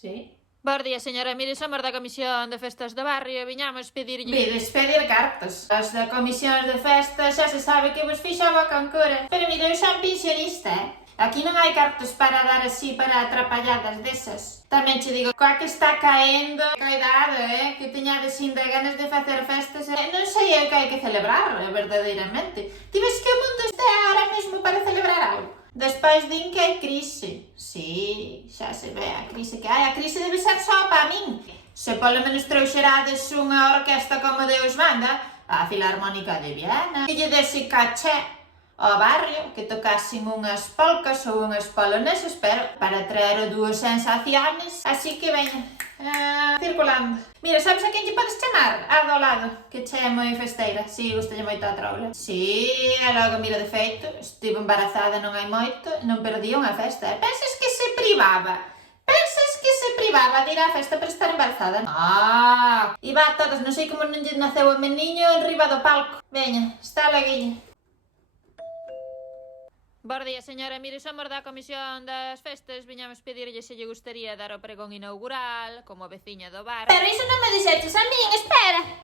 Sí. Bos días, señora. Mire, somos da Comisión de Festas do Barrio e viñamos pedirlle... Vides pedir cartos. As da comisións de festas xa se sabe que vos fixaba con cura. Pero mire, eu son pensionista, Aquí non hai cartos para dar así para atrapalladas desas. Tamén che digo, coa que está caendo, cuidado, que teñades ainda ganas de facer festas, non sei eu que hai que celebrar, verdadeiramente. Ti ves que o mundo está ahora mesmo para celebrar algo. Despois din que hai crise. Sí, xa se ve a crise que hai. A crise debe ser só para min. Se polo menos trouxerades unha orquesta como Deus manda, a Filarmónica de Viena, que lle dese caché ao barrio, que tocasen unhas polcas ou unhas polonesas, pero para traer dúas sensaciones. Así que veña, circulando. Mira, sabes a quen lle podes chamar? A do lado, que che é moi festeira. Si, gustalle moito a troula. Si, e logo, mira, de feito, estivo embarazada non hai moito, non perdía unha festa. Pensas que se privaba? Pensas que se privaba de ir á festa para estar embarazada? Ah, e va a todas, non sei como non lle naceu o meniño enriba do palco. Veña, está a laguiña. Bos días, señora. Mire, somos da Comisión das Festas. Viñamos pedirlle se lle gustaría dar o pregón inaugural como veciña do bar. Pero iso non me dixeches a min, espera.